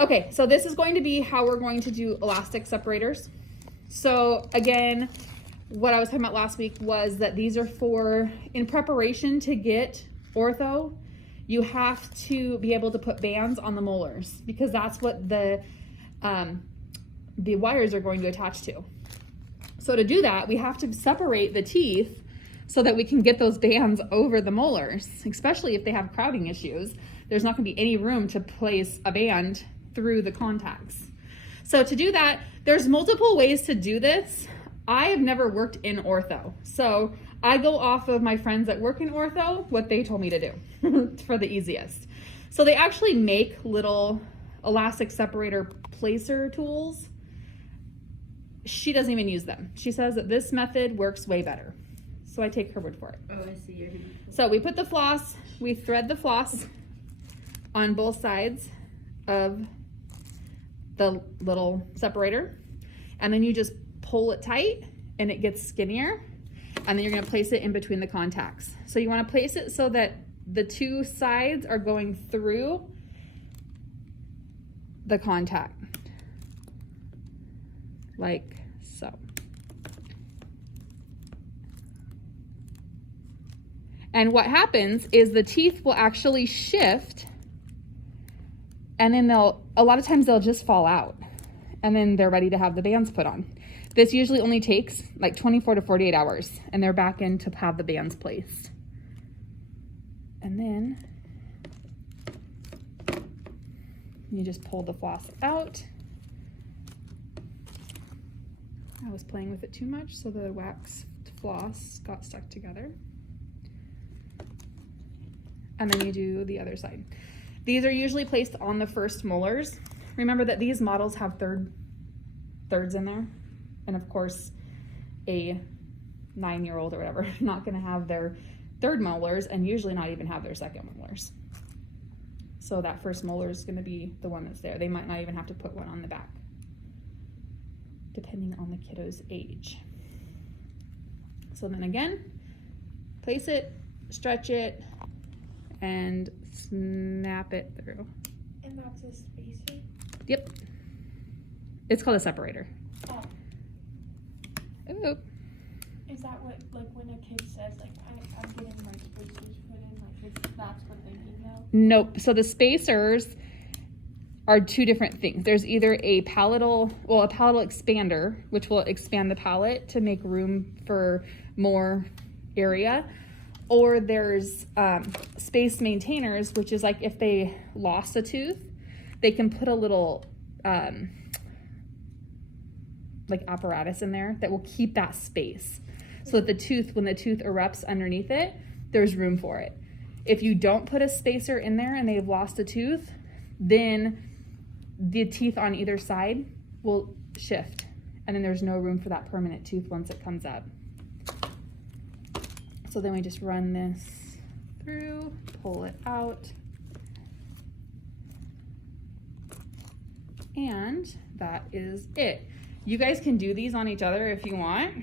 Okay, so this is going to be how we're going to do elastic separators. So again, what I was talking about last week was that these are for, in preparation to get ortho, you have to be able to put bands on the molars because that's what the wires are going to attach to. So to do that, we have to separate the teeth so that we can get those bands over the molars, especially if they have crowding issues. There's not going to be any room to place a band through the contacts. So to do that, there's multiple ways to do this. I have never worked in ortho, so I go off of my friends that work in ortho, what they told me to do for the easiest. So they actually make little elastic separator placer tools. She doesn't even use them. She says that this method works way better. So I take her word for it. Oh, I see. You're here. So we put the floss, we thread the floss on both sides of the little separator, and then you just pull it tight and it gets skinnier, and then you're going to place it in between the contacts. So you want to place it so that the two sides are going through the contact, like so. And what happens is the teeth will actually shift, and then a lot of times they'll just fall out, and then they're ready to have the bands put on. This usually only takes like 24 to 48 hours, and they're back in to have the bands placed. And then you just pull the floss out. I was playing with it too much, so the wax floss got stuck together. And then you do the other side. These are usually placed on the first molars. Remember that these models have thirds in there. And of course, a 9-year-old or whatever, not gonna have their third molars and usually not even have their second molars. So that first molar is gonna be the one that's there. They might not even have to put one on the back, depending on the kiddo's age. So then again, place it, stretch it, and snap it through. And that's a spacer? Yep. It's called a separator. Oh. Ooh. Is that what, like, when a kid says, like, I'm getting my spacers put in, like, that's what they mean now? Nope. So the spacers are two different things. There's either a palatal expander, which will expand the palate to make room for more area, or there's space maintainers, which is like if they lost a tooth, they can put a little like apparatus in there that will keep that space so that the tooth, when the tooth erupts underneath it, there's room for it. If you don't put a spacer in there and they've lost a tooth, then the teeth on either side will shift, and then there's no room for that permanent tooth once it comes up. So then we just run this through, pull it out, and that is it. You guys can do these on each other if you want.